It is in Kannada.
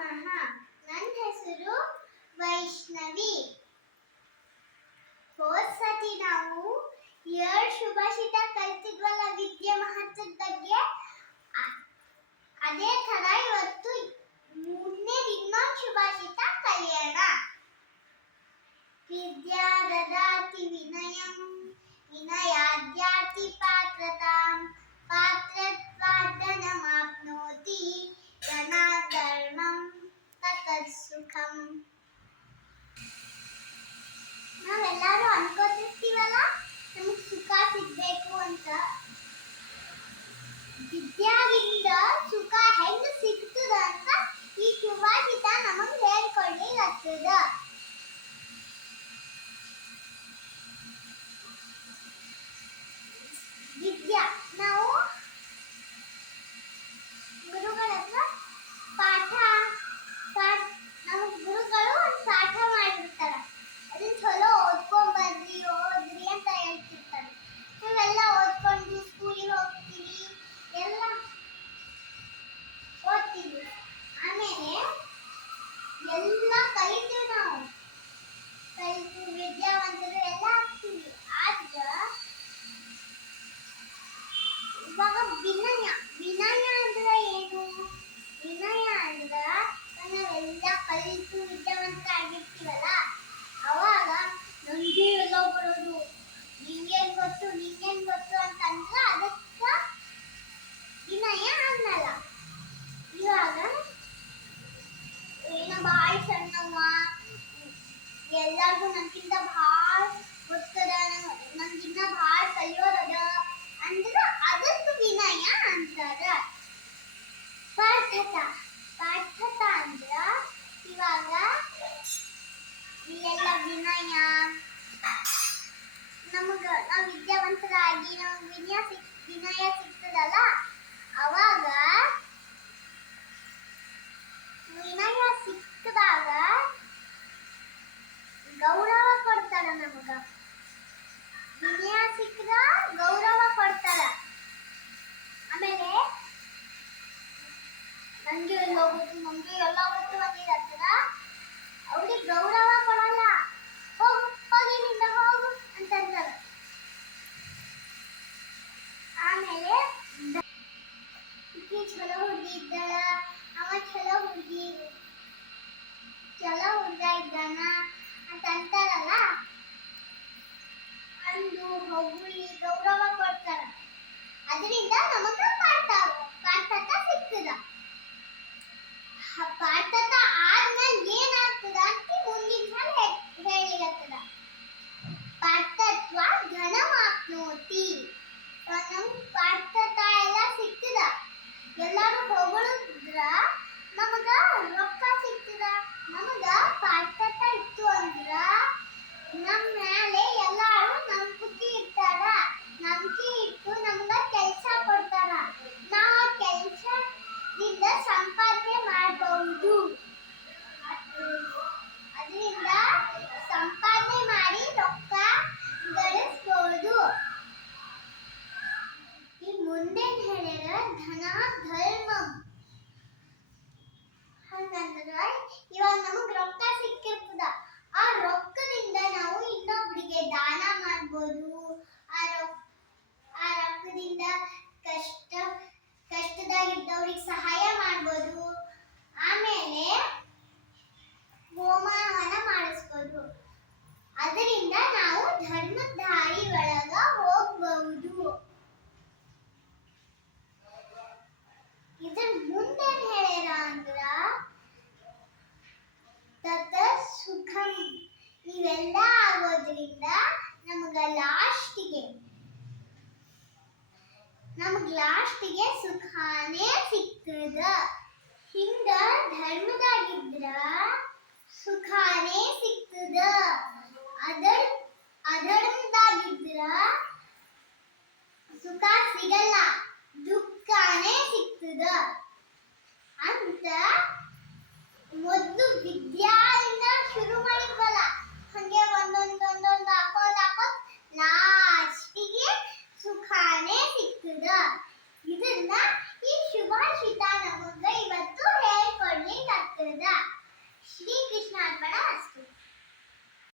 ನಮಃ. ನನ್ನ ಹೆಸರು ವೈಷ್ಣವಿ. ಹೋದ್ಸತಿ ನಾವು 7 ಶುಭಾಷಿತ ಕಲಿತಿದ್ವಲ್ಲ ವಿದ್ಯೆ ಮಹತ್ವದ ಬಗ್ಗೆ. ಅದೇ ತರ ಇವತ್ತು 3ನೇ ಇನ್ನೊಂದು ಶುಭಾಷಿತ ಕಲಿಯೋಣ. ವಿದ್ಯಾ ದದಾತಿ ವಿನಯಂ ವಿನಯಾದ್ಯಾತಿ ಪಾತ್ರತಾಂ ಪಾತ್ರತ್ವಾತ್ ಧನಮಾಪ್ನೋತಿ ಧನಾತ್ ಧರ್ಮಂ ತತಃ ಸುಖಂ. ನಾವೆಲ್ಲರೂ ಅನ್ಕೋತಿರ್ತೀವಲ್ಲ ನಮಗೆ ಸುಖ ಸಿಗ್ಬೇಕು ಅಂತ. ವಿದ್ಯಾವಿಂದ ಸುಖ ಹೆಂಗ್ ಸಿಗ್ತದ ಅಂತ ಈ ಶುಭಾಷಿತ ನಮಗೆ ಹೇಳ್ಕೊಡ್ಲಿಕ್ಕತ್ತದ. ವಿದ್ಯಾ ನಾವು ಗುರುಗಳ ಹತ್ರ ನಮಗೆ ಗುರುಗಳು ಒಂದು ಪಾಠ ಮಾಡಿರ್ತಾರ. ಅದನ್ನ ಚಲೋ ಓದ್ಕೊಂಡ್ ಓದ್ರಿ ಅಂತ ಹೇಳ್ತಿರ್ತಾರೆ. ನಾವೆಲ್ಲ ಓದ್ಕೊಂಡು ಸ್ಕೂಲಿಗೆ ಹೋಗ್ತೀವಿ, ಎಲ್ಲ ಓದ್ತೀವಿ. ಆಮೇಲೆ ಎಲ್ಲ ಕಲಿತೀವಿ, ನಾವು ಕಲಿತು ವಿದ್ಯಾವಂತರು ಎಲ್ಲ ಆಗ್ತೀವಿ. ಆದ್ರ ಇವಾಗ ವಿನಯ ಅಂದ್ರೆ ಏನು? ವಿನಯ ಅಂದ್ರ ನಾವೆಲ್ಲ ಕಲಿತು ವಿದ್ಯಾವಂತ ಆಗಿರ್ತೀವಲ್ಲ, ಅವಾಗ ನಮ್ಗೆ ಎಲ್ಲ ಬರೋದು, ನಿಂಗೇನ್ ಗೊತ್ತು ಅಂತಂದ್ರ ಅದಕ್ಕ ವಿನಯ ಅನ್ನಲ್ಲ. ಇವಾಗ ಏನೋ ಭಾಳ ಸಣ್ಣವ, ಎಲ್ಲರಿಗೂ ನನ್ಗಿಂತ ಭಾಳ ಗೊತ್ತದ, ನನ್ಗಿನ್ನ ಭಾಳ ಕಲಿಯೋದದ ಅಂದ್ರ ಅದಕ್ಕೆ ವಿನಯ ಅಂತಾರ. ಪಾಠತ ಅಂದ್ರ ಇವಾಗ ಇಲ್ಲೆಲ್ಲ ವಿನಯ ನಮಗ ನಾವು ವಿದ್ಯಾವಂತರಾಗಿ ನಮಗೆ ವಿನಯ ಸಿಗ್ತದಲ್ಲ, ಅವಾಗ ವಿನಯ ಸಿಕ್ಕದಾಗ ಗೌರವ ಕೊಡ್ತಾರ ನಮಗ. ವಿನಯ ಸಿಕ್ಕದ ಗೌರವ ಕೊಡ್ತಾರ. ಆಮೇಲೆ ನಮ್ಗೆ ಎಲ್ಲ ಗೊತ್ತು ಅಂದಿರತ್ರ ಅವ್ರಿಗೆ ಗೌರವ ಕೊಡಲ್ಲ. ಹೋಗಿನಿಂದ ಹೋಗು ಅಂತಂತಾರ. ಆಮೇಲೆ ಚಲೋ ಹುಡುಗಿ ಇದ್ದಾಳ, ಅವ ಚಲೋ ಹುಡುಗ ಇದ್ದಾನ ಅಂತ ಅಂತಾರಲ್ಲ, ಅಂದು ಹೊಗಳಿ ಗೌರವ ಕೊಡ್ತಾರ. ಅದರಿಂದ ನಮಗ ಪಾಠ ಸಿಗ್ತದ. ಪಾಠ ಆದ್ಮೇಲೆ ಏನಾಗ್ತದ ಅಂತ ಮುಂದಿನ ಸಲ ಹೇಳಿಗತ್ತದ. ಪಾಠತ್ವ ಧನಮಾಪ್ನೋತಿ. ನಮ್ ಪಾಠ ಎಲ್ಲ ಸಿಗ್ತದ. ಎಲ್ಲಾರು ಹೊಗಳಿದ್ರ ನಮಗ ರೊಕ್ಕ ಸಿಗ್ತದ. ನಮಗ ಪಾಠ ಇತ್ತು ಅಂದ್ರ ನಮ್ಮ ಮೇಲೆ ಎಲ್ಲಾರು ನಂಬಿಕೆ ಇರ್ತಾರ. ನಂಬಿಕೆ ಇಟ್ಟು ನಮ್ಗ ಕೆಲಸ ಕೊಡ್ತಾರ. ನಾವು ಕೆಲಸದಿಂದ ಸಂಪಾದನೆ ಮಾಡಬಹುದು. ಅದರಿಂದ ಸಂಪಾದನೆ ಮಾಡಿ ರೊಕ್ಕ ಗಳಿಸಬಹುದು. ಈ ಮುಂದೆ ಹೇಳ್ಯಾರ ಧನ ಧರ್ಮಂ. ಹಂಗಂದ್ರ ಇವಾಗ ನಮಗ್ ರೊಕ್ಕ ಸಿಕ್ಕಿರ್ತದ. ಆ ರೊಕ್ಕದಿಂದ ನಾವು ಇನ್ನೊಬ್ರಿಗೆ ದಾನ ಮಾಡ್ಬೋದು. ಆ ರೊಕ್ಕದಿಂದ ಕಷ್ಟದಾಗಿದ್ದವ್ರಿಗೆ ಸಹಾಯ ಮಾಡ್ಬೋದು. ಆಮೇಲೆ ಹೋಮವನ್ನ ಮಾಡಿಸ್ಬೋದು. ಅದರಿಂದ ನಾವು ಧರ್ಮದ ದಾರಿ ಒಳಗ ಹೋಗ್ಬಹುದು. ಇದನ್ ಮುಂದೆ ಹೇಳ್ಯಾರ ಅಂದ್ರ ತತಃ ಸುಖಂ. ಇವೆಲ್ಲ ಆಗೋದ್ರಿಂದ ನಮಗ ಲಾಸ್ಟಿಗೆ ಸುಖಾನೇ ಸಿಗ್ತದ. ಹಿಂಗ ಧರ್ಮದಾಗಿದ್ರ ಸುಖಾನೇ ಸಿಗ್ತದ. ಅದರ್ದಾಗಿದ್ರ ಸುಖ ಸಿಗಲ್ಲ, ದುಃಖಾನೇ ಸಿಗ್ತದ ಅಂತ ಮೊದಲು ವಿದ್ಯಾದಿಂದ ಶುರು ಮಾಡಿದ್ವಲ್ಲ, ಹಂಗೆ ಒಂದೊಂದು ಹಾಕೋದ್ ಲಾಸ್ಟಿಗೆ ಸುಖಾನೇ ಸಿಗ್ತದ. ಇದನ್ನ ಈ ಶುಭಾಷಿತ ನಮಗ ಇವತ್ತು ಹೇಳ್ಕೊಡ್ಲಿಕ್ಕೆ ಆಗ್ತದ. ಪ್ರಶ್ನೆ ಆದ್ಬೇಡ ಅಷ್ಟೇ.